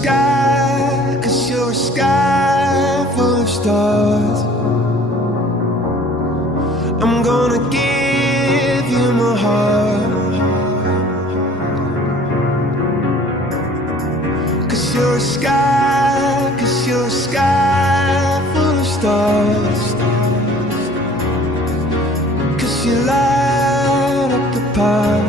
sky, 'cause you're a sky full of stars. I'm gonna give you my heart, 'cause you're a sky, 'cause you're a sky full of stars. 'Cause you light up the park.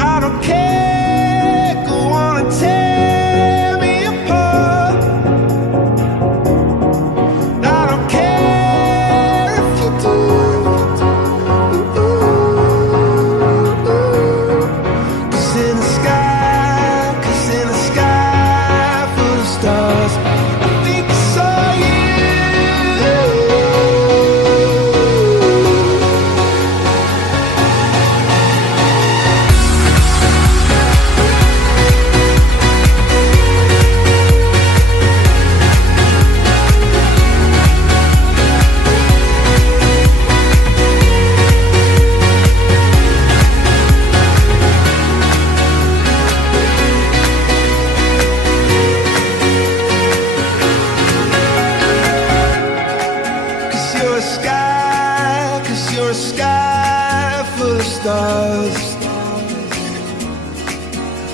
I don't care, go on and tear me apart. I don't care if you do. Cause in the sky, 'cause in the sky full of stars, I think I saw you. You're a sky full of stars.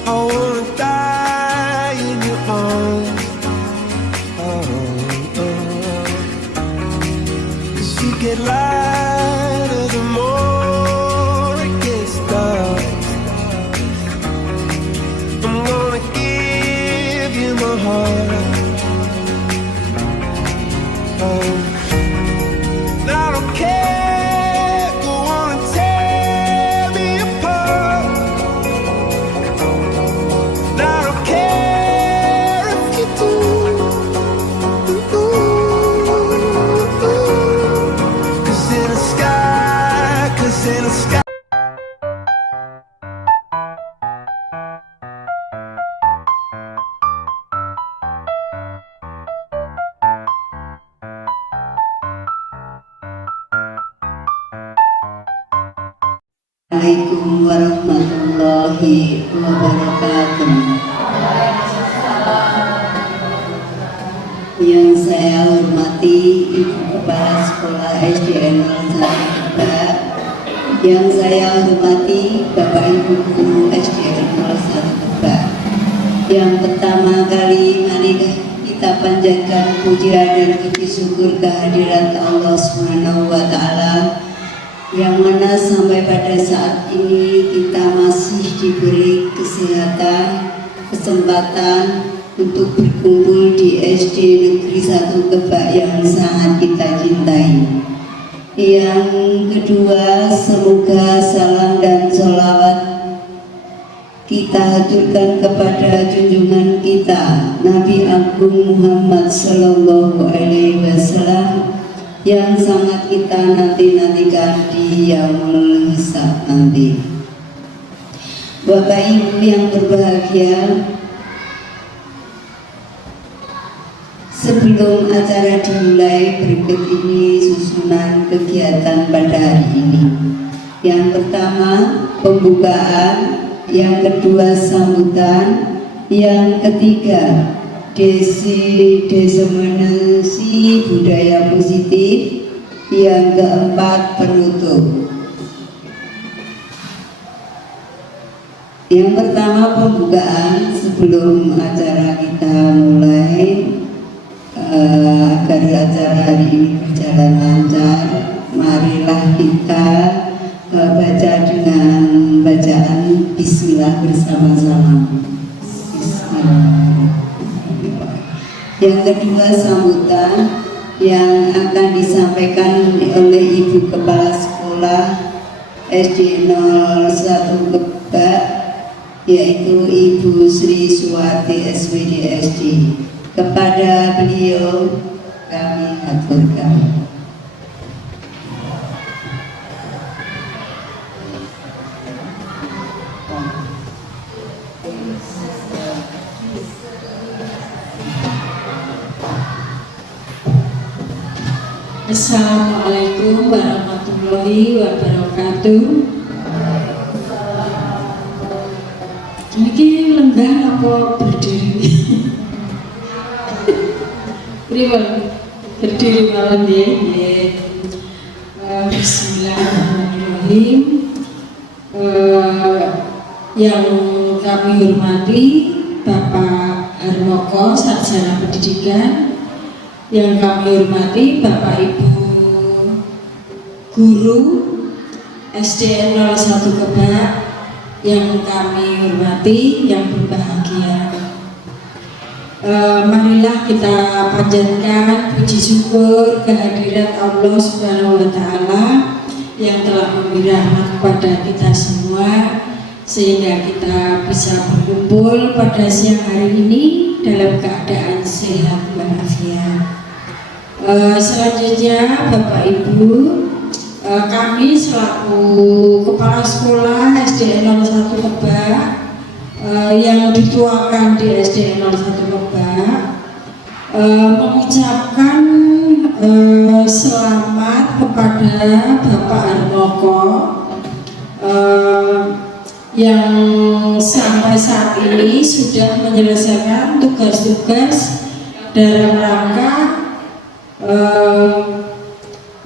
I wanna die in your arms. Oh, oh. 'Cause you get lighter the more it gets dark. I'm gonna give you my heart. Oh, I don't care. In the sky. Assalamualaikum warahmatullahi wabarakatuh. Yang saya hormati Ibu Kepala Sekolah SDN 01 yang saya hormati Bapak Ibu Guru SDN 01 Tebak. Yang pertama kali mari kita panjatkan pujian dan puji syukur kehadirat Allah Subhanahu wa Ta'ala, yang mana sampai pada saat ini kita masih diberi kesehatan, kesempatan untuk berkumpul di SD Negeri 1 Kebak yang sangat kita cintai. Yang kedua, semoga salam dan sholawat kita haturkan kepada junjungan kita Nabi Agung Muhammad Sallallahu Alaihi Wasallam yang sangat kita nanti-nantikan di yaumul hisab nanti. Bapak Ibu yang berbahagia, sebelum acara dimulai, berikut ini susunan kegiatan pada hari ini. Yang pertama pembukaan, yang kedua sambutan, yang ketiga diseminasi budaya positif, yang keempat penutup. Yang pertama pembukaan, sebelum acara kita mulai, agar acara hari ini berjalan lancar, marilah kita baca dengan bacaan Bismillah bersama-sama. Yang kedua sambutan yang akan disampaikan oleh Ibu Kepala Sekolah SD 01 Kebak, yaitu Ibu Sri Suwati SPD SD. Kepada beliau kami aturkan. Assalamualaikum warahmatullahi wabarakatuh. Ini lenggah apa berdiri? Pripun? Berdiri malam ya. Bismillahirrahmanirrahim. Yang kami hormati Bapak Harmoko, Sarjana Pendidikan. Yang kami hormati Bapak Ibu Guru SDN 01 Kebak. Yang kami hormati, yang berbahagia. Marilah kita panjatkan puji syukur kehadirat Allah Subhanahu wa Ta'ala yang telah memberi rahmat kepada kita semua, sehingga kita bisa berkumpul pada siang hari ini dalam keadaan sehat walafiat. Selanjutnya Bapak Ibu, kami selaku Kepala Sekolah SDN 01 Kebak yang dituakan di SDN 01 Kebak mengucapkan selamat kepada Bapak Harmoko yang sampai saat ini sudah menyelesaikan tugas-tugas dalam rangka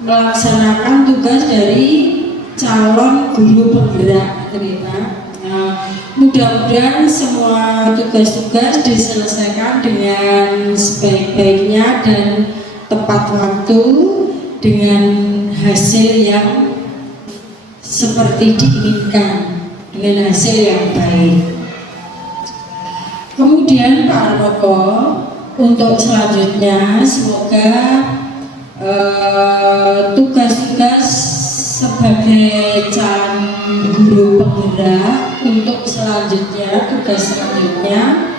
melaksanakan tugas dari calon guru penggerak, mudah-mudahan semua tugas-tugas diselesaikan dengan sebaik-baiknya dan tepat waktu dengan hasil yang seperti diinginkan, dengan hasil yang baik. Kemudian Pak Harmoko, untuk selanjutnya semoga tugas-tugas sebagai calon guru penggerak untuk selanjutnya, tugas selanjutnya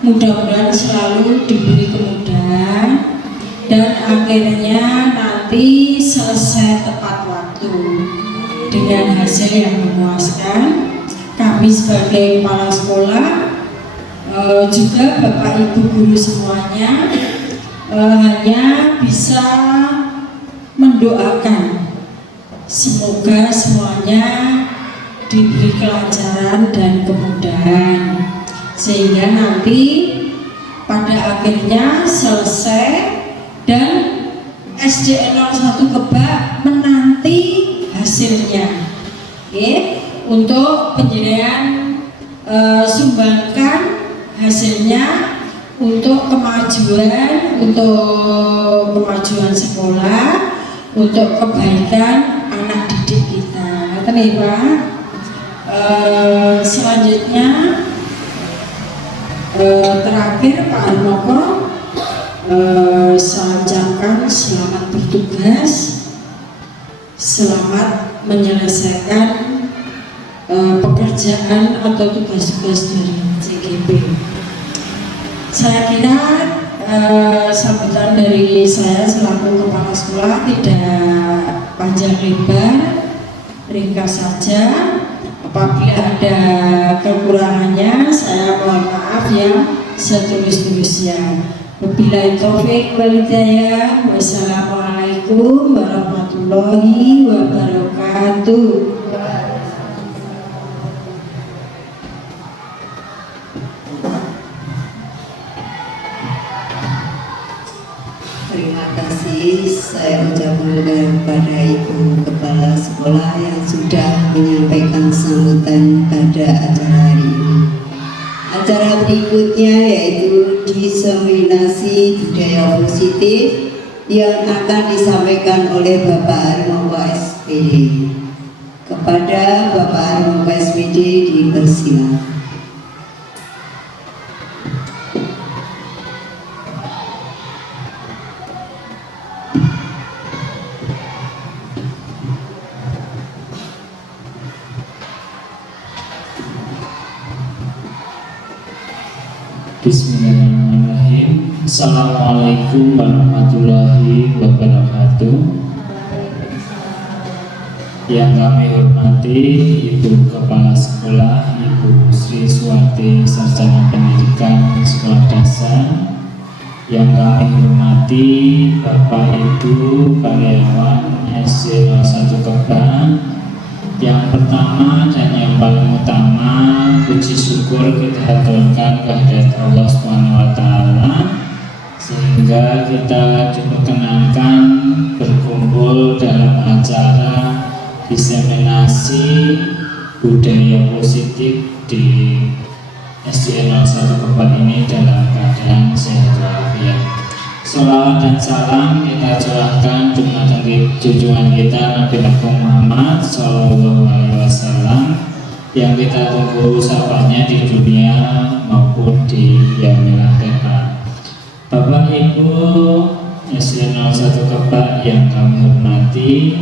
mudah-mudahan selalu diberi kemudahan dan akhirnya nanti selesai tepat waktu dengan hasil yang memuaskan. Kami sebagai kepala sekolah juga Bapak Ibu guru semuanya hanya bisa mendoakan semoga semuanya diberi kelancaran dan kemudahan, sehingga nanti pada akhirnya selesai dan SDN 01 Kebak menanti hasilnya. Untuk penjenengan sumbangkan hasilnya untuk kemajuan sekolah, untuk kebaikan anak didik kita. Pak. Selanjutnya terakhir Pak Harmoko, saya ucapkan selamat bertugas, selamat menyelesaikan pekerjaan atau tugas-tugas dari CGP. Saya kira sambutan dari saya selaku kepala sekolah tidak panjang lebar, ringkas saja. Apabila ada kekurangannya, saya mohon maaf yang setulus-tulusnya. Wabillahi taufiq wal hidayah. Wassalamualaikum warahmatullahi wabarakatuh. Terima kasih saya ucapkan kepada Ibu Kepala Sekolah yang sudah menyampaikan sambutan pada acara hari ini. Acara berikutnya yaitu diseminasi budaya positif yang akan disampaikan oleh Bapak Harmoko SPD. Kepada Bapak Harmoko SPD dipersilakan. Bismillahirrahmanirrahim. Assalamualaikum warahmatullahi wabarakatuh. Yang kami hormati Ibu Kepala Sekolah, Ibu Sri Suwati, Sarjana Pendidikan Sekolah Dasar. Yang kami hormati Bapak Ibu karyawan SD 01 Kebak, Yang pertama dan yang paling utama, puji syukur kita haturkan kehadirat Allah SWT, sehingga kita diperkenankan berkumpul dalam acara diseminasi budaya positif di SDN 01 Kebak ini dalam keadaan sehat walafiat. Salawat dan salam kita curahkan dumateng junjungan kita Nabi Muhammad Sallallahu Alaihi Wasallam yang kita tunggu sahabatnya di dunia maupun di yaumil akhir. Bapak Ibu SDN 01 Kebak yang kami hormati,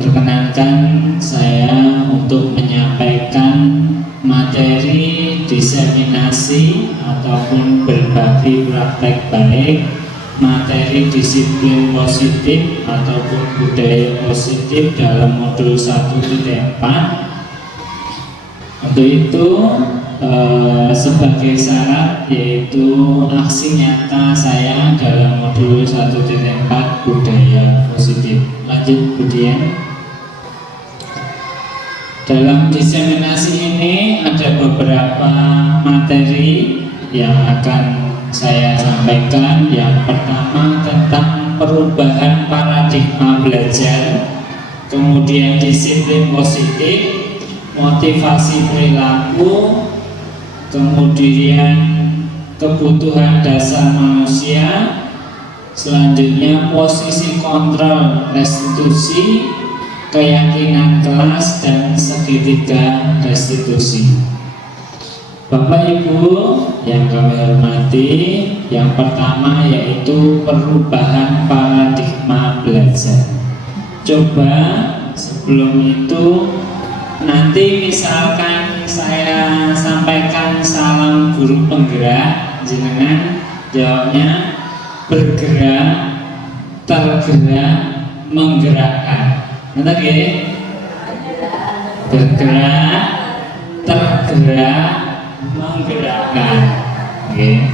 perkenankan saya untuk menyampaikan materi diseminasi ataupun berbagi praktek baik, materi disiplin positif ataupun budaya positif dalam modul 1.4. Untuk itu sebagai syarat yaitu aksi nyata saya dalam modul 1.4 budaya positif. Lanjut kemudian. Dalam diseminasi ini ada beberapa materi yang akan saya sampaikan. Yang pertama tentang perubahan paradigma belajar, kemudian disiplin positif, motivasi perilaku, kemudian kebutuhan dasar manusia, selanjutnya posisi kontrol restitusi, keyakinan kelas, dan segitiga restitusi. Bapak Ibu yang kami hormati, yang pertama yaitu perubahan paradigma belajar. Coba sebelum itu, nanti misalkan saya sampaikan salam guru penggerak, jenengan jawabnya bergerak, tergerak, menggerakkan. Nanti ya, bergerak, tergerak, menggerakkan. Oke.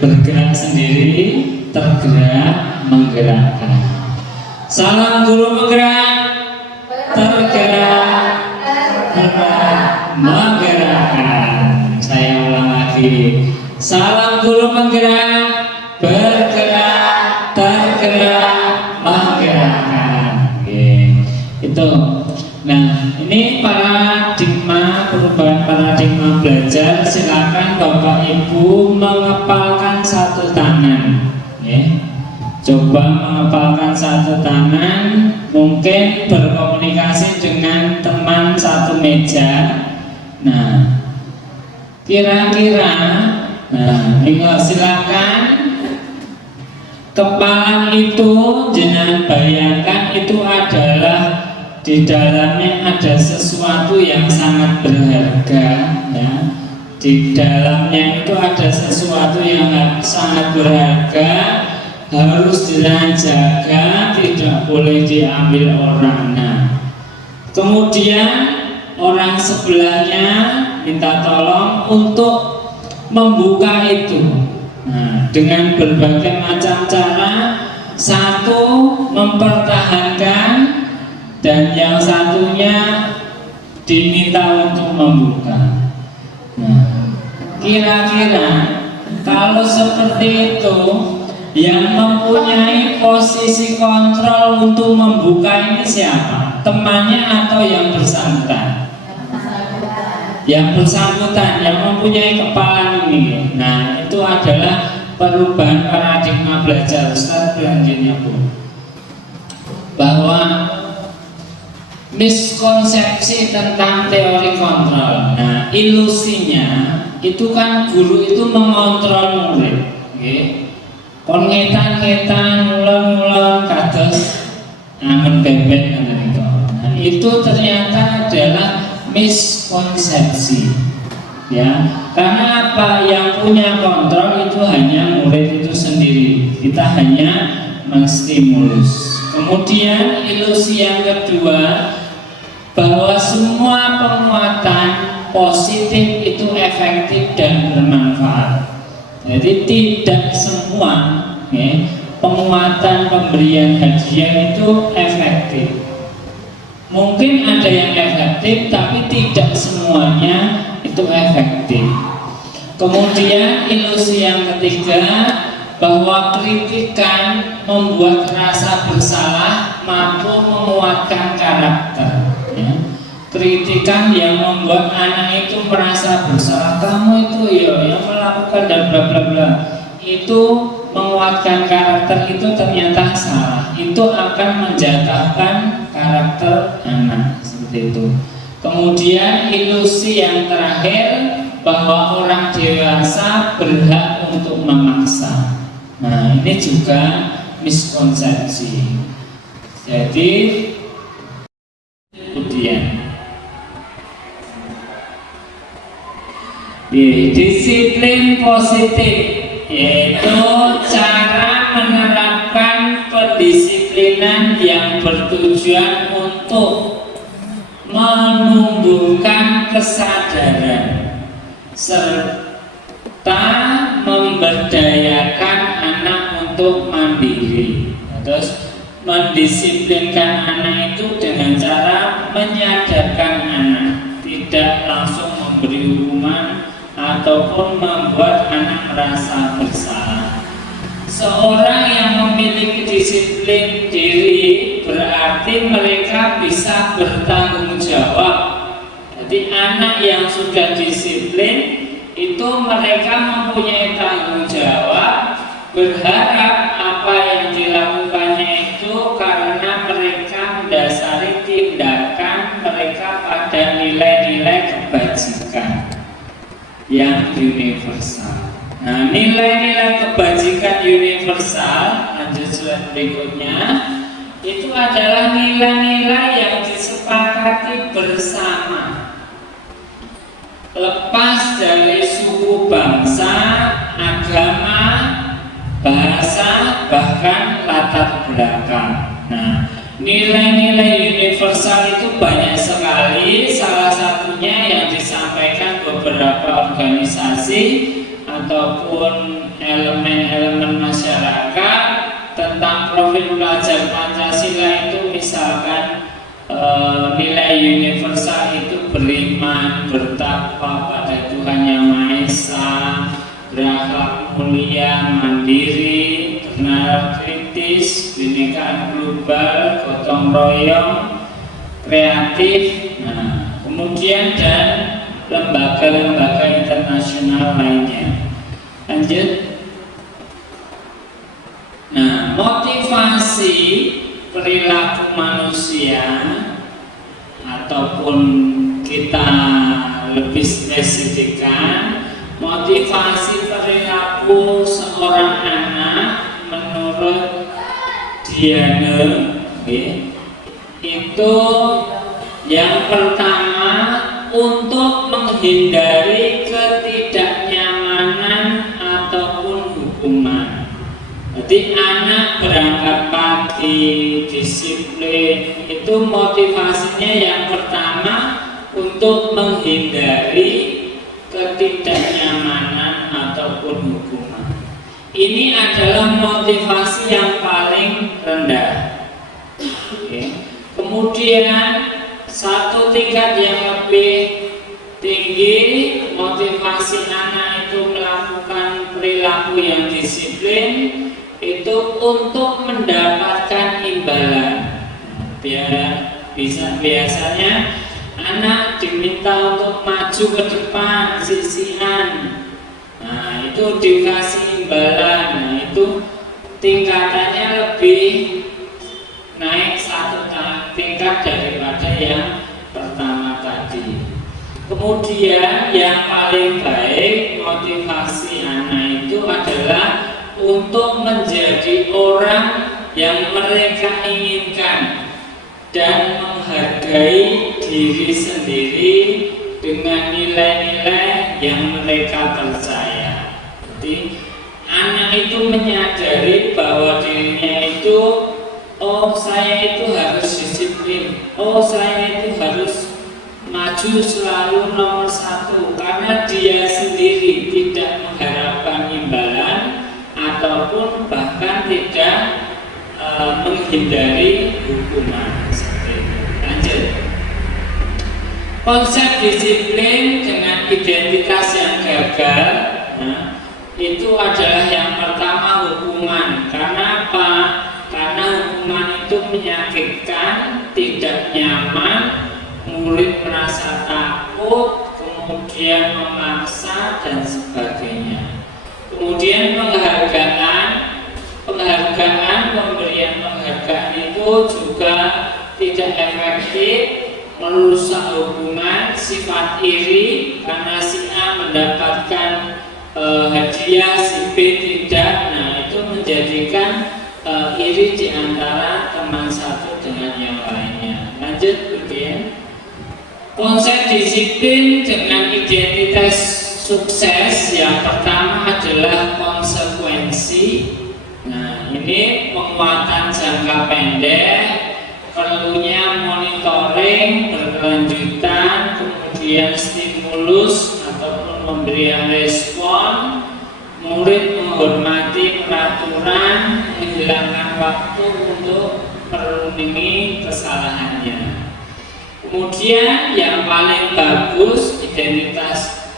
Bergerak sendiri, tergerak, menggerakkan. Salam guru penggerak, tergerak, bergerak, menggerakkan. Saya ulang lagi. Salam guru penggerak, bergerak, tergerak, menggerakkan. Itu. Nah, ini paradigma, perubahan paradigma belajar. Silakan Bapak Ibu mengepalkan satu tangan. Coba mengepalkan satu tangan. Mungkin berkomunikasi dengan teman satu meja. Nah, kira-kira, silakan. Kepalan itu jangan bayangkan itu adalah di dalamnya ada sesuatu yang sangat berharga, ya. Di dalamnya itu ada sesuatu yang sangat berharga, harus dijaga, tidak boleh diambil orang. Nah, kemudian orang sebelahnya minta tolong untuk membuka itu. Nah, dengan berbagai macam cara, satu mempertahankan dan yang satunya diminta untuk membuka. Nah, kira-kira kalau seperti itu, yang mempunyai posisi kontrol untuk membuka ini siapa? Temannya atau yang bersangkutan? Yang bersangkutan, yang mempunyai kepalan ini. Nah, itu adalah perubahan paradigma belajar. Ustaz selanjutnya, Bu, bahwa miskonsepsi tentang teori kontrol. Nah, ilusinya itu kan guru itu mengontrol murid. Kon ngetan-ngetan, ngulon-ngulon kados angen bebek ngoten itu. Nah, itu ternyata adalah miskonsepsi, ya. Karena apa? Yang punya kontrol itu hanya murid itu sendiri. Kita hanya menstimulus. Kemudian ilusi yang kedua, bahwa semua penguatan positif itu efektif dan bermanfaat. Jadi tidak semua penguatan pemberian hadiah itu efektif. Mungkin ada yang efektif, tapi tidak semuanya itu efektif. Kemudian ilusi yang ketiga, bahwa kritikan membuat rasa bersalah mampu menguatkan karakter. Ya. Kritikan yang membuat anak itu merasa bersalah, kamu itu ya yang melakukan dan bla bla bla, itu menguatkan karakter, itu ternyata salah. Itu akan menjatuhkan karakter anak, seperti itu. Kemudian ilusi yang terakhir, bahwa orang dewasa berhak untuk memaksa. Nah, ini juga miskonsepsi. Jadi kemudian disiplin positif, yaitu cara menerapkan pendisiplinan yang bertujuan untuk menumbuhkan kesadaran serta memberdayakan anak untuk mandiri. Terus mendisiplinkan anak itu dengan cara menyadarkan anak, tidak langsung memberi hukuman ataupun membuat anak merasa bersalah. Seorang yang memiliki disiplin diri berarti mereka bisa bertanggung jawab. Jadi anak yang sudah disiplin itu mereka mempunyai tanggung jawab, berharap apa yang dilakukannya itu karena mereka mendasari tindakan mereka pada nilai-nilai kebajikan yang universal. Nah, nilai-nilai kebajikan universal, lanjut slide berikutnya, itu adalah nilai-nilai yang disepakati bersama, lepas dari suku, bangsa, agama, bahasa, bahkan latar belakang. Nah, nilai-nilai universal itu banyak sekali. Salah satunya yang disampaikan beberapa organisasi ataupun elemen-elemen masyarakat tentang profil pelajar Pancasila itu, misalkan nilai universal itu beriman, bertakwa pada Tuhan Yang Maha Esa, berakhlak mulia, mandiri, benar kritis, binekaan global, gotong royong, kreatif. Nah, kemudian dan lembaga-lembaga internasional lainnya. Lanjut. Nah, motivasi perilaku manusia, ataupun kita lebih spesifikkan, motivasi perilaku seorang anak menurut Diane, itu yang pertama untuk menghindari ketidaknyamanan ataupun hukuman. Jadi anak berangkat pagi, disiplin, itu motivasinya yang pertama untuk menghindari ketidaknyamanan ataupun hukuman. Ini adalah motivasi yang paling rendah. Kemudian satu tingkat yang lebih tinggi, motivasi anak itu melakukan perilaku yang disiplin itu untuk mendapatkan imbalan. Biasanya anak diminta untuk maju ke depan, sisian. Nah, itu dikasih imbalan. Nah, itu tingkatannya lebih naik satu tingkat daripada yang pertama tadi. Kemudian yang paling baik motivasi anak itu adalah untuk menjadi orang yang mereka inginkan dan menghargai diri sendiri dengan nilai-nilai yang mereka percaya. Jadi anak itu menyadari bahwa dirinya itu, oh saya itu harus disiplin, oh saya itu harus maju selalu nomor satu, karena dia sendiri tidak mengharapkan imbalan ataupun bahkan tidak menghindari hukuman. Lanjut. Konsep disiplin dengan identitas yang gagal, nah, itu adalah yang pertama hukuman. Karena apa? Karena hukuman itu menyakitkan, tidak nyaman, murid merasa takut, kemudian memaksa dan sebagainya. Kemudian pemberian penghargaan itu juga tidak efektif, merusak hubungan, sifat iri karena si A mendapatkan hadiah, si B tidak. Nah, itu menjadikan iri di antara teman satu dengan yang lainnya. Lanjut, kemudian konsep disiplin dengan identitas sukses yang pertama adalah konsekuensi. Nah, ini penguatan jangka pendek, perlunya monitoring berkelanjutan, kemudian stimulus ataupun pemberian respon, murid menghormati peraturan, menghilangkan waktu untuk merunungi kesalahannya. Kemudian yang paling bagus identitas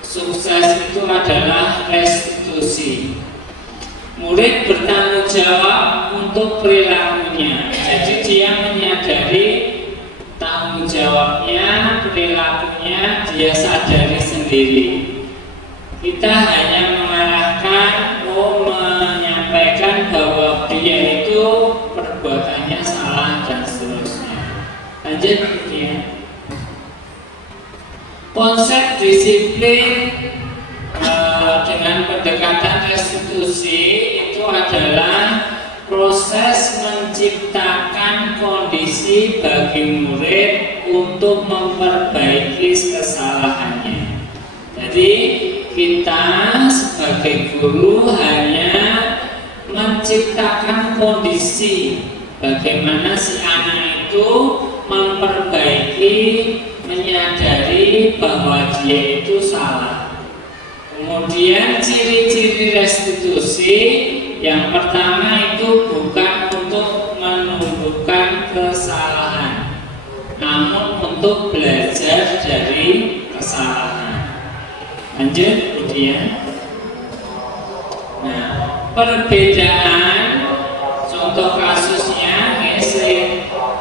sukses itu adalah restitusi. Murid bertanggung jawab untuk perilakunya. Jadi dia menyadari tanggung jawabnya, perilakunya dia sadari sendiri. Kita hanya mengarahkan, menyampaikan bahwa dia itu perbuatannya salah dan seterusnya. Lanjut kemudian. Konsep disiplin dengan pendekatan restitusi itu adalah proses menciptakan kondisi bagi murid untuk memperbaiki kesalahannya. Jadi kita sebagai guru hanya menciptakan kondisi bagaimana si anak itu memperbaiki, menyadari bahwa dia itu salah. Kemudian ciri-ciri restitusi yang pertama itu bukan untuk menumbuhkan kesalahan, namun untuk belajar dari kesalahan. Lanjut kemudian. Nah, perbedaan contoh kasusnya,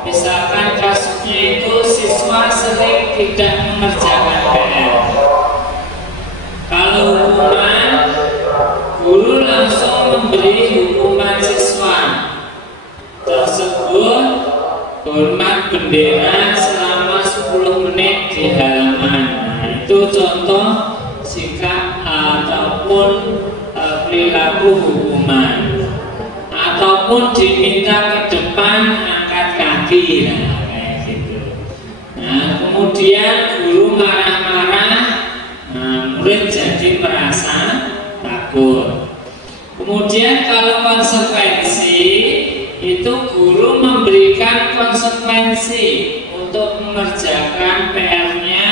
misalkan kasusnya itu siswa sering tidak mengerjakan PR. Kalau hukuman, guru langsung memberi hukuman siswa tersebut hormat bendera selama 10 menit di halaman. Nah, itu contoh sikap ataupun perilaku hukuman. Ataupun diminta ke depan angkat kaki, nah, kayak gitu. Nah, kemudian guru marah-marah, murid jadi merasa takut. Kemudian kalau konsekuensi itu guru memberikan konsekuensi untuk mengerjakan PR-nya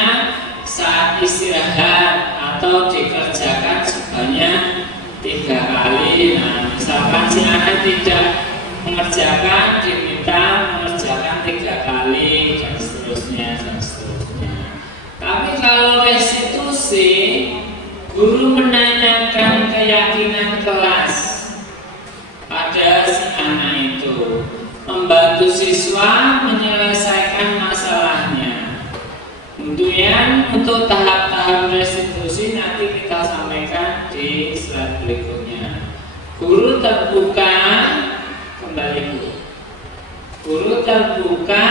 saat istirahat atau dikerjakan sebanyak 3 kali. Nah, misalkan si anak tidak mengerjakan, diminta mengerjakan 3 kali dan seterusnya dan seterusnya. Tapi kalau restitusi, guru menanyakan keyakinan kelas pada si anak itu, membantu siswa menyelesaikan masalahnya. Kemudian untuk tahap-tahap restitusi nanti kita sampaikan di slide berikutnya. Guru terbuka, kembali guru terbuka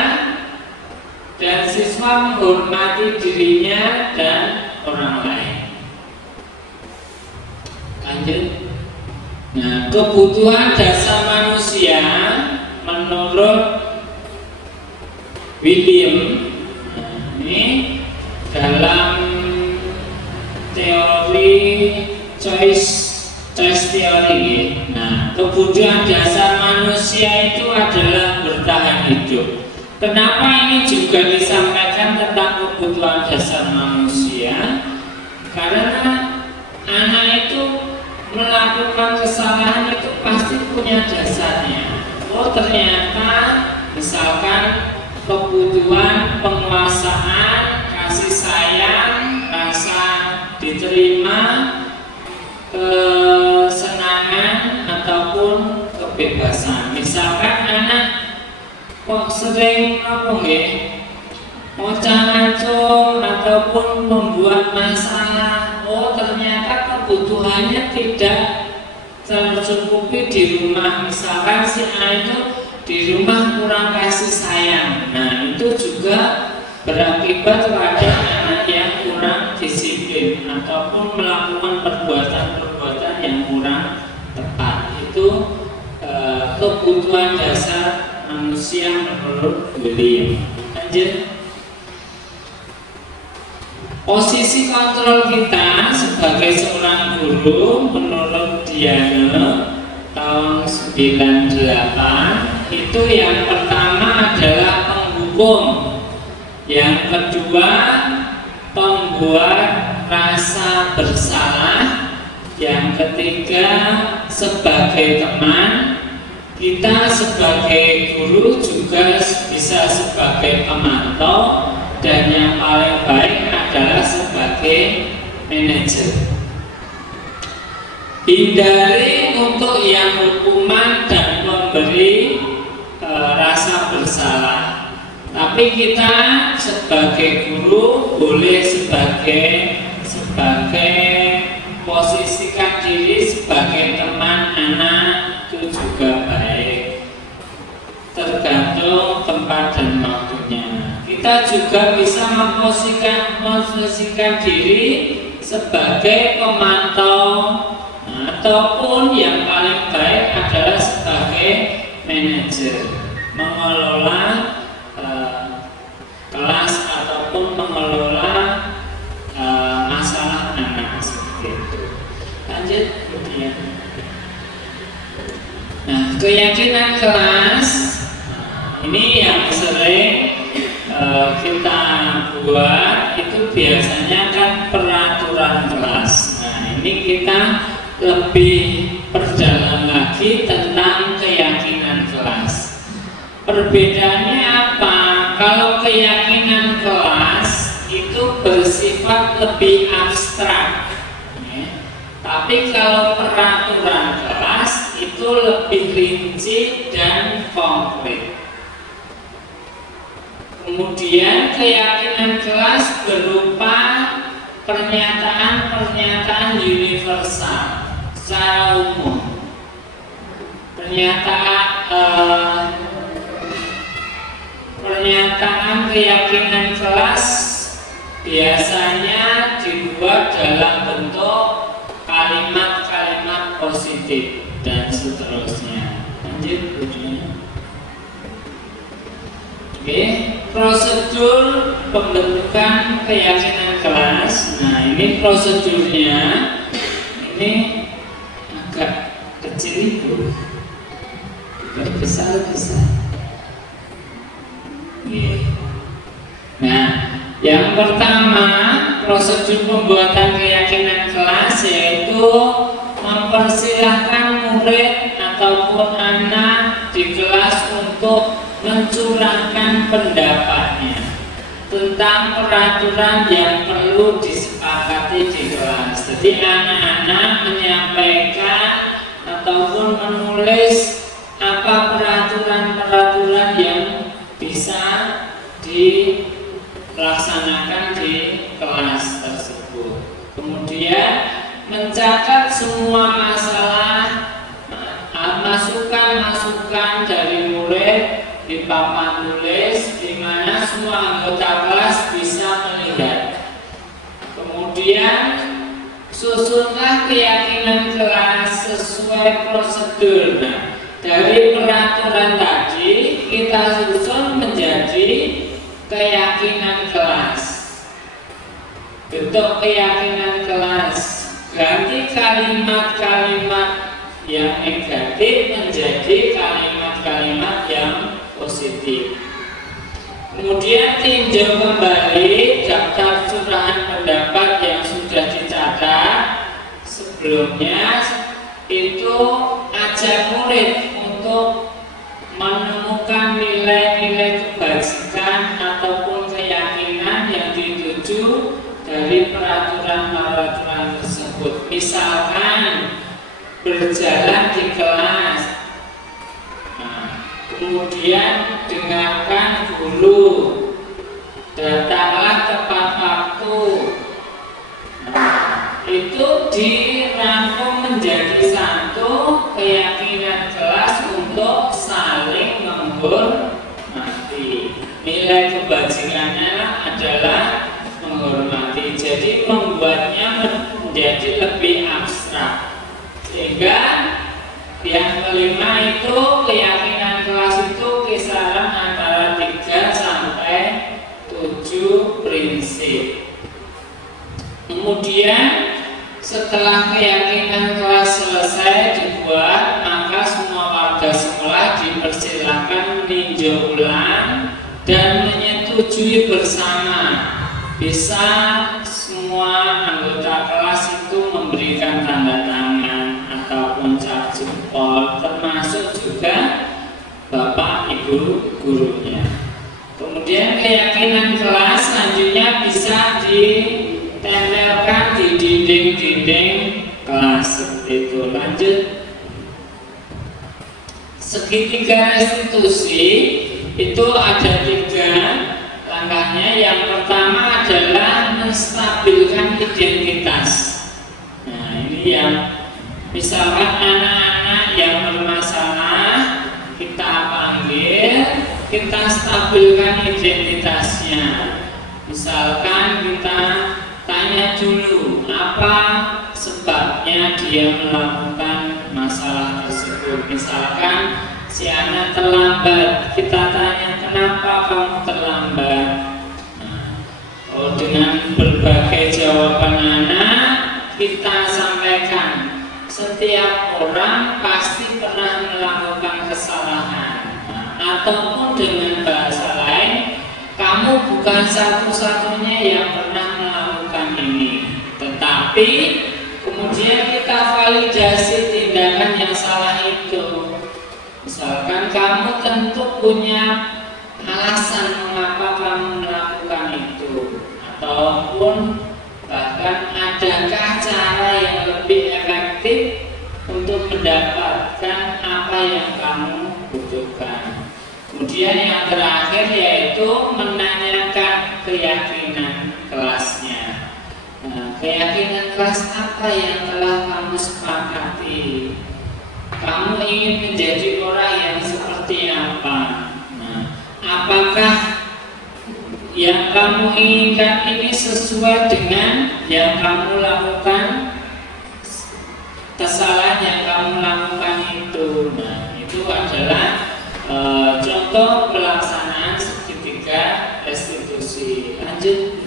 dan siswa menghormati dirinya dan orang lain. Lanjut. Nah, kebutuhan dasar manusia menurut William, ini dalam teori choice theory. Nah, kebutuhan dasar manusia itu adalah bertahan hidup. Kenapa ini juga disampaikan tentang kebutuhan dasar manusia? Karena anak itu melakukan kesalahan itu pasti punya dasarnya. Oh, ternyata misalkan kebutuhan penguasaan menerima kesenangan ataupun kebebasan. Misalkan anak kok sering ngocang-ngacung ataupun membuat masalah, ternyata kebutuhannya tidak tercukupi di rumah. Misalkan si A itu di rumah kurang kasih sayang, nah itu juga berakibat pada anak yang kurang disiplin ataupun melakukan perbuatan-perbuatan yang kurang tepat. Itu kebutuhan dasar manusia menurut William. Lanjut. Posisi kontrol kita sebagai seorang guru menurut Diane tahun 98 itu yang pertama adalah penghukum, yang kedua membuat rasa bersalah, yang ketiga sebagai teman. Kita sebagai guru juga bisa sebagai pemantau, dan yang paling baik adalah sebagai manajer. Hindari untuk yang hukuman dan memberi rasa bersalah. Tapi kita sebagai guru boleh sebagai posisikan diri sebagai teman anak, itu juga baik. Tergantung tempat dan waktunya. Kita juga bisa memposisikan diri sebagai pemantau, ataupun yang paling baik adalah sebagai manajer, mengelola kelas ataupun mengelola masalah anak seperti itu. Lanjut kemudian. Nah, keyakinan kelas ini yang sering kita buat itu biasanya kan peraturan kelas. Nah, ini kita lebih perdalam lagi tentang keyakinan kelas. Perbedaannya apa? Kalau keyakinan kelas itu bersifat lebih abstrak, ya. Tapi kalau peraturan kelas itu lebih rinci dan konkret. Kemudian keyakinan kelas berupa pernyataan-pernyataan universal secara umum. Pernyataan keyakinan kelas biasanya dibuat dalam bentuk kalimat-kalimat positif dan seterusnya. Lanjut. Oke, prosedur pembentukan keyakinan kelas. Nah, ini prosedurnya. Ini agak kecil itu, agak besar. Oke. Nah, yang pertama prosedur pembuatan keyakinan kelas yaitu mempersilahkan murid ataupun anak di kelas untuk mencurahkan pendapatnya tentang peraturan yang perlu disepakati di kelas. Jadi anak-anak menyampaikan ataupun menulis apa peraturan-peraturan yang bisa dilaksanakan di kelas tersebut. Kemudian mencatat semua masalah, masukan-masukan dari murid di papan tulis di mana semua anggota kelas bisa melihat. Kemudian susunlah keyakinan kelas sesuai prosedur. Nah, dari peraturan tadi kita susun menjadi keyakinan kelas. Bentuk keyakinan kelas, ganti kalimat-kalimat yang negatif menjadi kalimat-kalimat yang positif. Kemudian tinjau kembali daftar curahan pendapat yang sudah dicatat sebelumnya. Itu ajak murid untuk menemukan nilai-nilai kebajikan ataupun keyakinan yang dituju dari peraturan-peraturan tersebut. Misalkan berjalan di kelas, nah, kemudian dengarkan guru, datanglah tepat waktu. Nah, itu dirangkum menjadi satu keyakinan kelas untuk saling menghormati. Nilai kebajikannya adalah menghormati. Jadi membuatnya menjadi lebih abstrak. Sehingga yang kelima itu keyakinan kelas itu kisaran antara 3 sampai 7 prinsip. Kemudian setelah keyakinan kelas selesai dibuat, maka semua warga sekolah dipersilakan meninjau ulang dan menyetujui bersama. Bisa semua anggota kelas itu memberikan tanda tangan ataupun cap jempol, termasuk juga bapak ibu gurunya. Kemudian keyakinan kelas selanjutnya bisa ditempelkan di dinding-dinding kelas seperti itu. Lanjut, segitiga restitusi itu ada 3 langkahnya. Yang pertama adalah menstabilkan identitas. Nah, ini yang misalkan anak-anak yang bermasalah kita panggil, kita stabilkan identitasnya. Misalkan kita tanya dulu apa sebabnya dia melakukan masalah tersebut. Misalkan si anak terlambat, kita tanya kenapa kamu terlambat. Nah, dengan berbagai jawaban anak kita sampaikan, setiap orang pasti pernah melakukan kesalahan. Nah, ataupun dengan bahasa lain, kamu bukan satu-satunya yang pernah melakukan ini. Tetapi kemudian kita validasi tindakan yang salah itu. Misalkan kamu tentu punya alasan mengapa kamu melakukan itu, ataupun bahkan adakah cara yang lebih efektif untuk mendapatkan apa yang kamu butuhkan. Kemudian yang terakhir yaitu menanyakan keyakinan kelasnya. Nah, keyakinan kelas apa yang telah kamu sepakati? Kamu ingin menjadi orang yang seperti apa? Nah, apakah yang kamu inginkan ini sesuai dengan yang kamu lakukan, kesalahan yang kamu lakukan itu? Nah, itu adalah contoh pelaksanaan segitiga restitusi. Lanjut.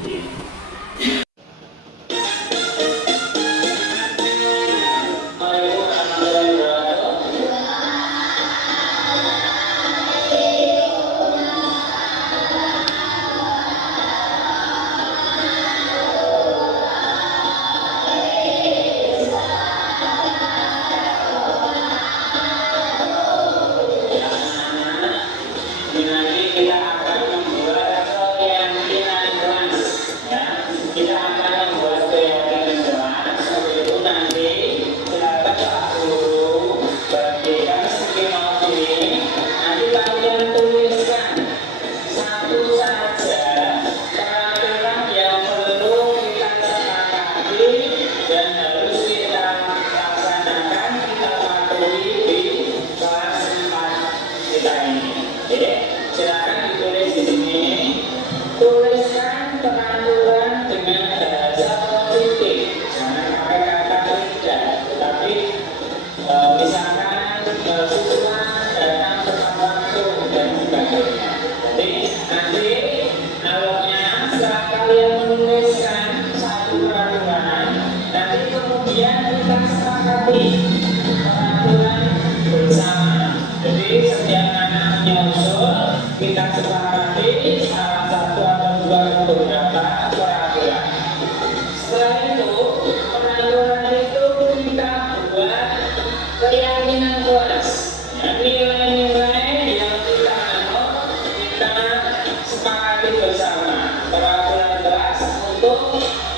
Untuk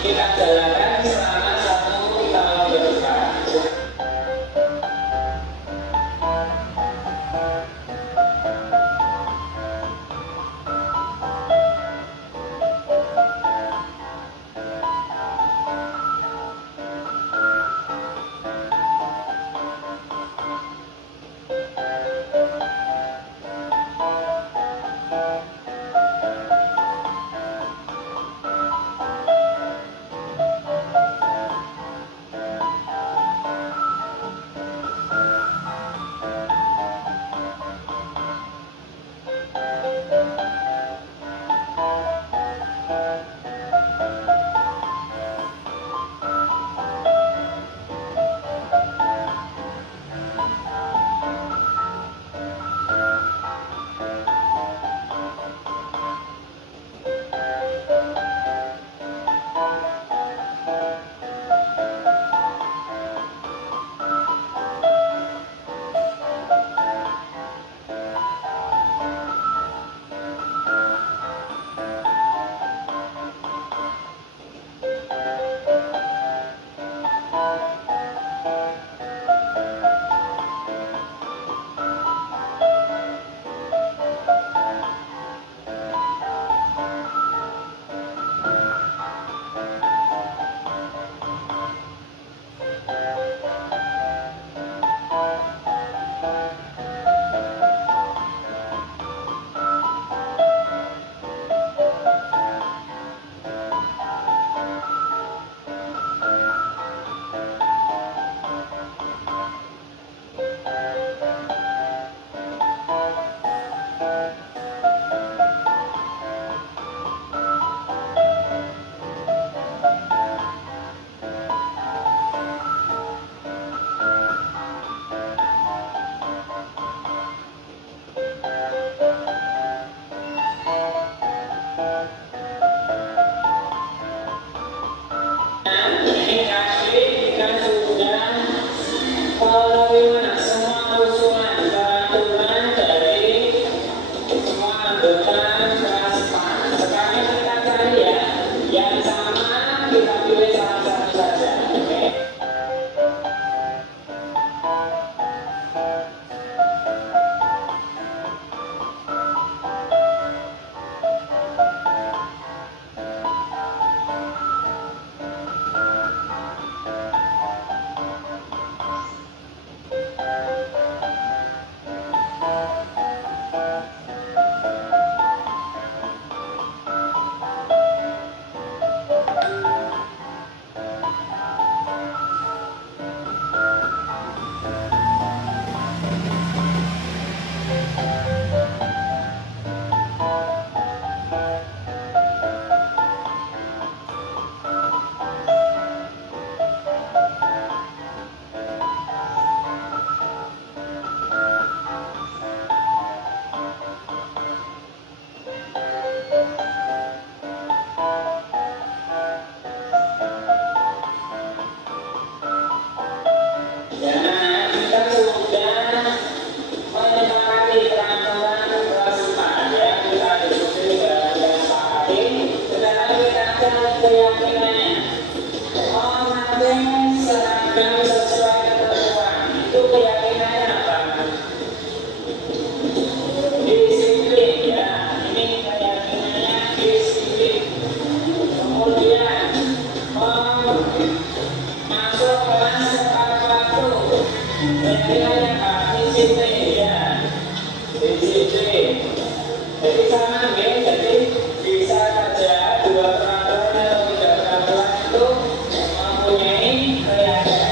kita jalankan selama 1 tahun ke depan.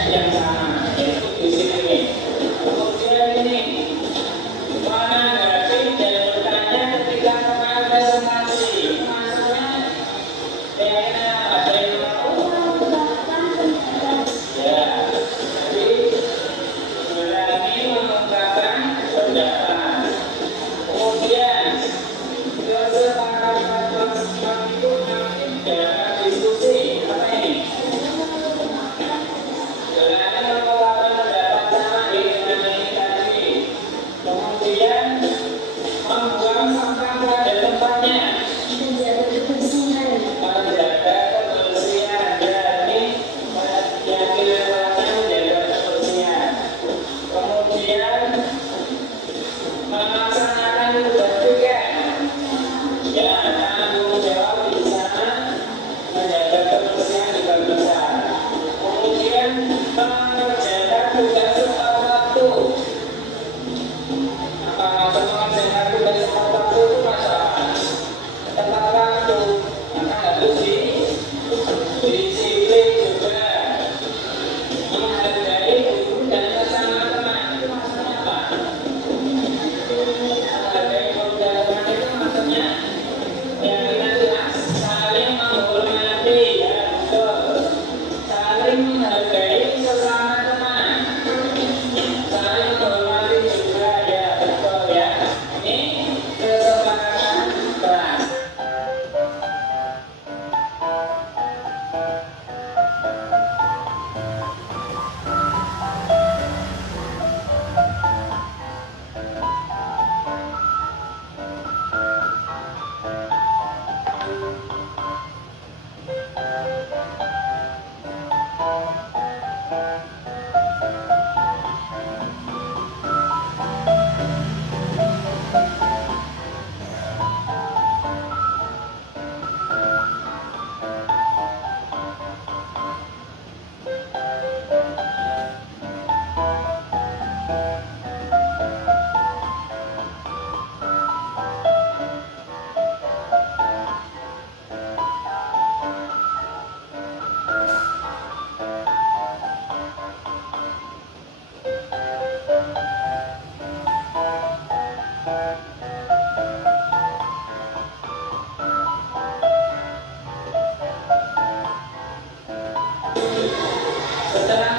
Yang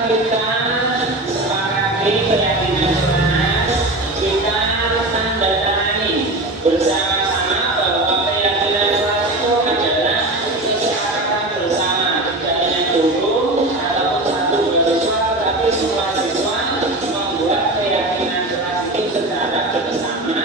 kita sepakati keyakinan keras, kita menandatangani bersama-sama bahwa keyakinan keras itu adalah kesepakatan bersama, tidak hanya guru ataupun satu mahasiswa, tetapi semua siswa membuat keyakinan keras itu secara bersama.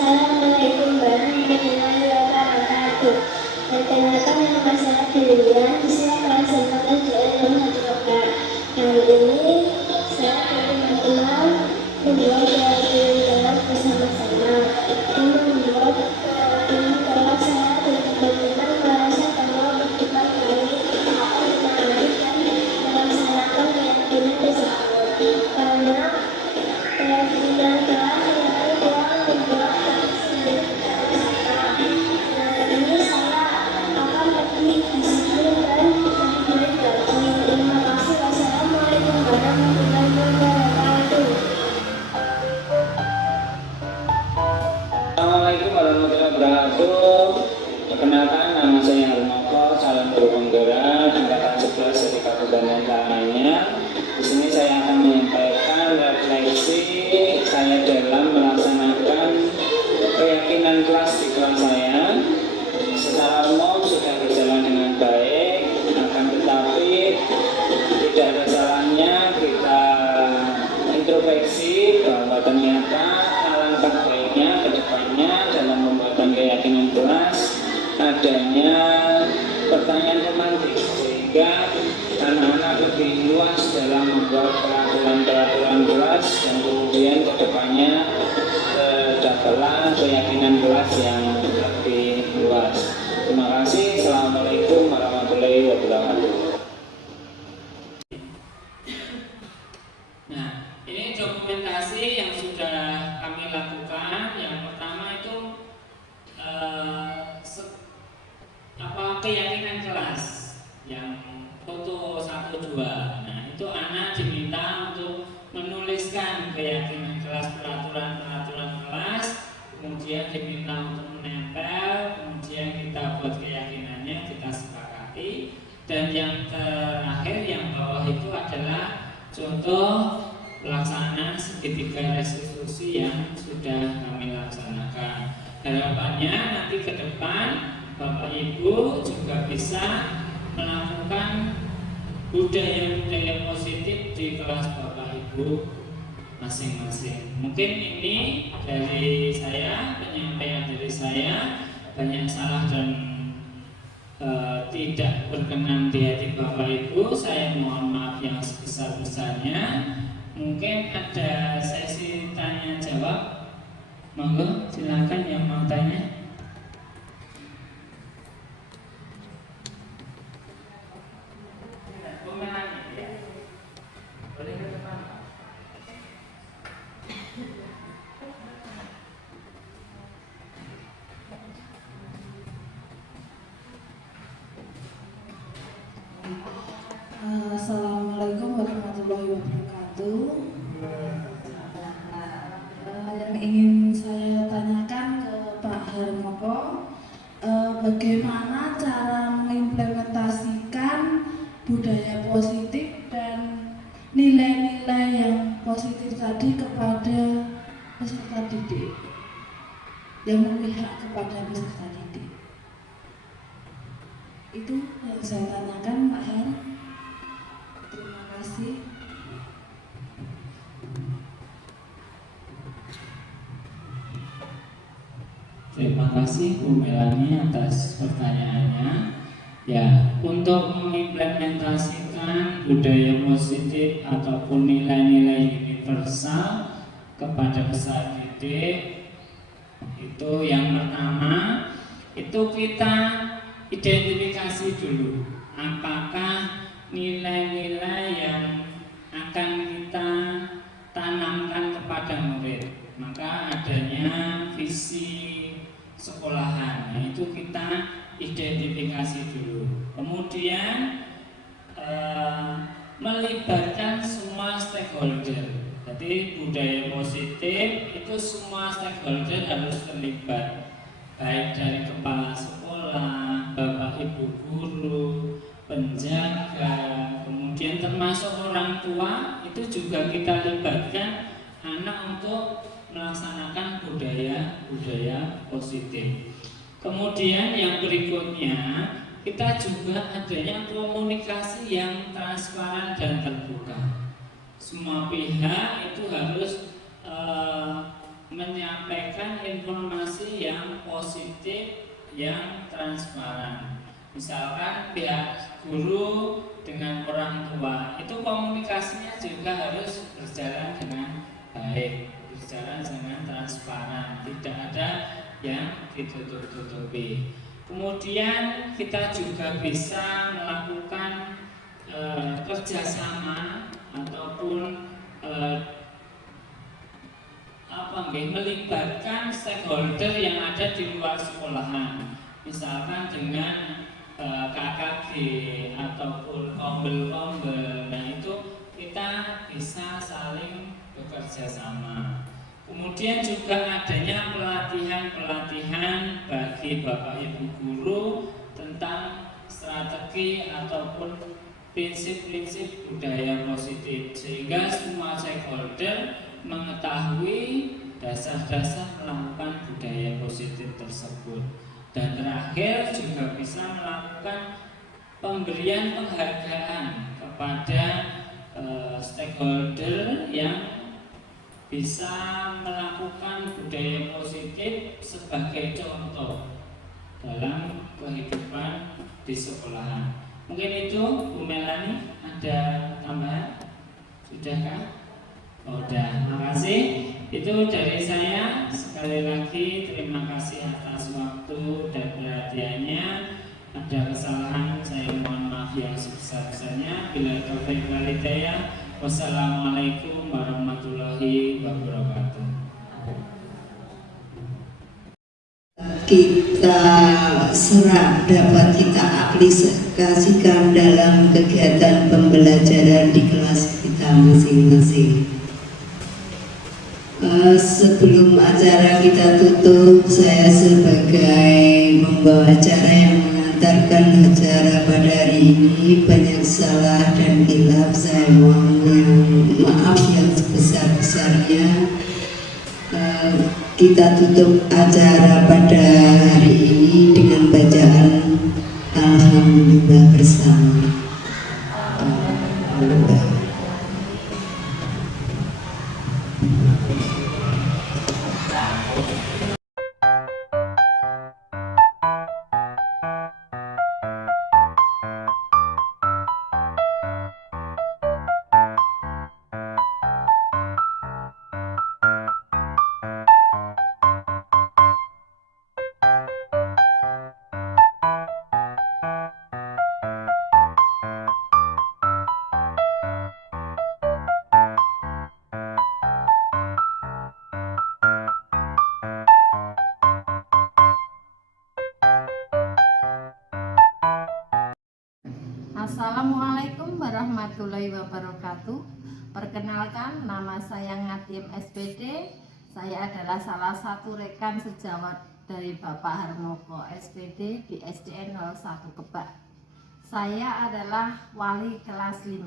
Assalamualaikum warahmatullahi wabarakatuh. Perkenalkan nama saya Filian, siswa kelas 11 JLM Hatiroka. Kali ini saya akan mengenal membuat kelas bersama-sama. Membuat kelas saya benar-benar merasa bahwa berdebat kali akan menarik dan melaksanakan keyakinan tersebut. Karena keyakinan telah membuat kelas ini saya akan lebih disiplin dan lebih baik lagi. Terima kasih. Wassalamualaikum warahmatullahi wabarakatuh. Assalamualaikum warahmatullahi wabarakatuh. Perkenalkan, nama saya Harmoko, calon guru penggerak angkatan 11 dari Kabupaten Karanganyar. Di sini saya akan menyampaikan refleksi saya dalam melaksanakan keyakinan kelas di kelas saya. Secara umum sudah berjalan dengan baik, akan tetapi tidak ada salahnya kita introspeksi bahwa ternyata alangkah baiknya ke depannya dalam pembuatan keyakinan kelas adanya pertanyaan pemantik, sehingga anak-anak lebih luas dalam membuat peraturan-peraturan kelas dan kemudian ke depannya dapatlah keyakinan kelas yang lebih luas. Terima kasih. Assalamualaikum warahmatullahi wabarakatuh. Nah, ini dokumentasi yang sudah kami lakukan. Yang pertama itu keyakinan kelas yang foto 1, 2. Nah, itu anak diminta untuk menuliskan keyakinan kelas, peraturan-peraturan kelas, kemudian diminta untuk menempel, kemudian kita buat keyakinannya, kita sepakati. Dan yang terakhir yang bawah itu adalah contoh pelaksanaan segitiga restitusi yang sudah kami laksanakan. Harapannya nanti ke depan Bapak Ibu juga bisa melakukan budaya-budaya positif di kelas Bapak Ibu masing-masing. Mungkin ini dari saya, penyampaian dari saya, banyak salah dan tidak berkenan di hati Bapak Ibu. Saya mohon maaf yang sebesar-besarnya. Mungkin ada sesi tanya jawab. Monggo silakan yang mau tanya. Boleh ke depan. Assalamualaikum warahmatullahi wabarakatuh. Yang ingin saya tanyakan ke Pak Harmoko, bagaimana cara mengimplementasikan budaya positif dan nilai-nilai yang positif tadi kepada peserta didik, yang memihak kepada peserta didik. Itu yang saya tanyakan, Pak Har. Terima kasih. Terima kasih Bu Melani atas pertanyaannya. Ya, untuk mengimplementasikan budaya positif ataupun nilai-nilai universal kepada peserta didik, itu yang pertama itu kita identifikasi dulu apakah nilai-nilai yang akan kita tanamkan kepada murid. Maka adanya visi sekolahan, nah itu kita identifikasi dulu. Kemudian melibatkan semua stakeholder. Jadi budaya positif itu semua stakeholder harus terlibat, baik dari kepala sekolah, bapak ibu guru, penjaga, kemudian termasuk orang tua. Itu juga kita libatkan anak untuk melaksanakan budaya positif. Kemudian yang berikutnya, kita juga adanya komunikasi yang transparan dan terbuka. Semua pihak itu harus menyampaikan informasi yang positif, yang transparan. Misalkan pihak guru dengan orang tua itu komunikasinya juga harus berjalan dengan baik, berjalan dengan transparan, tidak ada yang ditutup-tutupi. Kemudian kita juga bisa melakukan kerjasama ataupun melibatkan stakeholder yang ada di luar sekolahan, misalkan dengan KKG ataupun kombel-kombel. Nah itu kita bisa saling bekerja sama. Kemudian juga adanya pelatihan-pelatihan bagi Bapak Ibu guru tentang strategi ataupun prinsip-prinsip budaya positif, sehingga semua stakeholder mengetahui dasar-dasar melakukan budaya positif tersebut. Dan terakhir juga bisa melakukan pemberian penghargaan kepada stakeholder yang bisa melakukan budaya positif sebagai contoh dalam kehidupan di sekolahan. Mungkin itu Bu Melani, ada tambahan? Sudahkah? Oh, udah, makasih. Itu dari saya. Sekali lagi terima kasih atas waktu dan perhatiannya. Ada kesalahan, saya mohon maaf yang sebesar-besarnya. Bila taufik wal hidayah. Wassalamualaikum warahmatullahi wabarakatuh. Kita serap dapat kita aplikasikan dalam kegiatan pembelajaran di kelas kita masing-masing. Sebelum acara kita tutup, saya sebagai pembawa acara yang mengantarkan acara pada hari ini, banyak salah dan khilaf saya mohon maaf yang sebesar-besarnya. Kita tutup acara pada hari ini dengan bacaan Alhamdulillah bersama. Alhamdulillah. Assalamualaikum warahmatullahi wabarakatuh. Perkenalkan, nama saya Ngatim SPD. Saya adalah salah satu rekan sejawat dari Bapak Harmoko SPD di SDN 01 Kebak. Saya adalah wali kelas 5.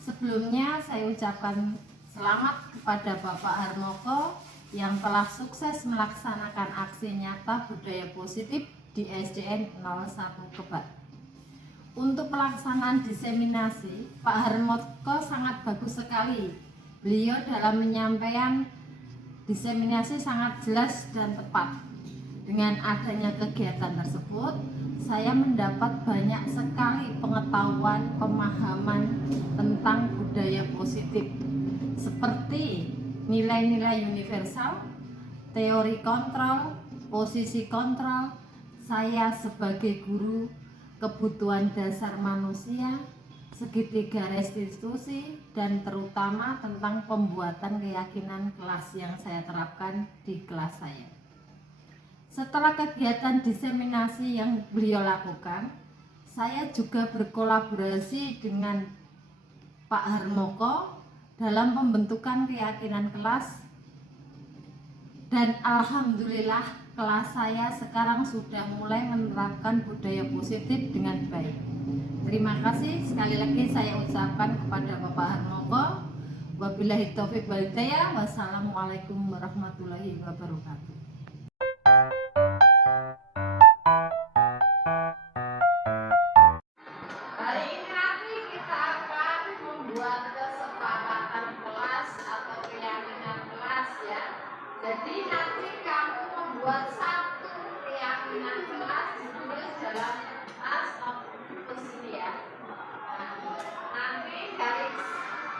Sebelumnya saya ucapkan selamat kepada Bapak Harmoko yang telah sukses melaksanakan aksi nyata budaya positif di SDN 01 Kebak. Untuk pelaksanaan diseminasi, Pak Harmoko sangat bagus sekali. Beliau dalam menyampaikan diseminasi sangat jelas dan tepat. Dengan adanya kegiatan tersebut, saya mendapat banyak sekali pengetahuan, pemahaman tentang budaya positif, seperti nilai-nilai universal, teori kontrol, posisi kontrol, saya sebagai guru, kebutuhan dasar manusia, segitiga restitusi, dan terutama tentang pembuatan keyakinan kelas yang saya terapkan di kelas saya. Setelah kegiatan diseminasi yang beliau lakukan, saya juga berkolaborasi dengan Pak Harmoko dalam pembentukan keyakinan kelas, dan alhamdulillah kelas saya sekarang sudah mulai menerapkan budaya positif dengan baik. Terima kasih sekali lagi saya ucapkan kepada Bapak Harmoko. Wabillahi taufiq wal hidayah. Wassalamualaikum warahmatullahi wabarakatuh. Hari ini nanti kita akan membuat kesepakatan kelas atau keyakinan kelas ya. Jadi nanti kamu membuat satu keyakinan kelas ditulis dalam tas terus ini ya. Nah, nanti dari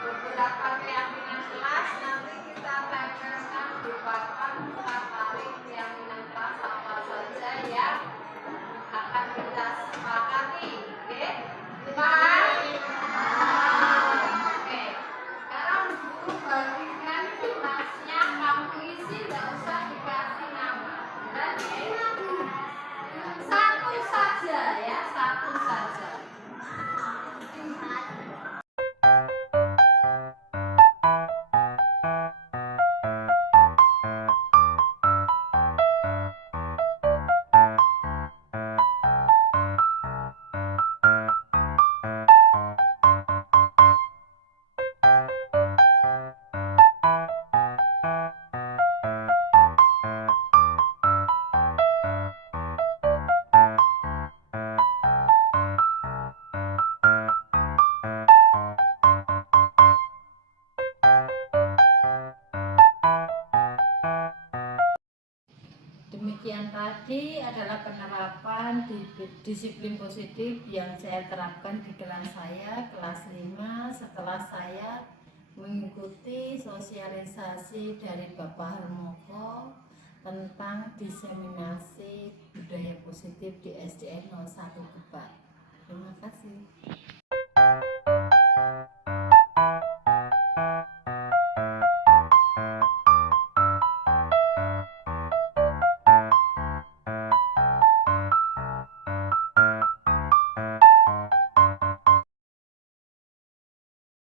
beberapa keyakinan kelas nanti kita tempelkan di papan tarik keyakinan kelas apa saja yang akan kita sepakati. Oke? Oke. Sekarang guru bagikan tugasnya kamu isi, tidak usah dikasih nama. Dan satu saja ya, satu saja. Demikian tadi adalah penerapan disiplin positif yang saya terapkan di kelas saya, kelas 5, setelah saya mengikuti sosialisasi dari Bapak Harmoko tentang diseminasi budaya positif di SDN 01 Gebak. Terima kasih.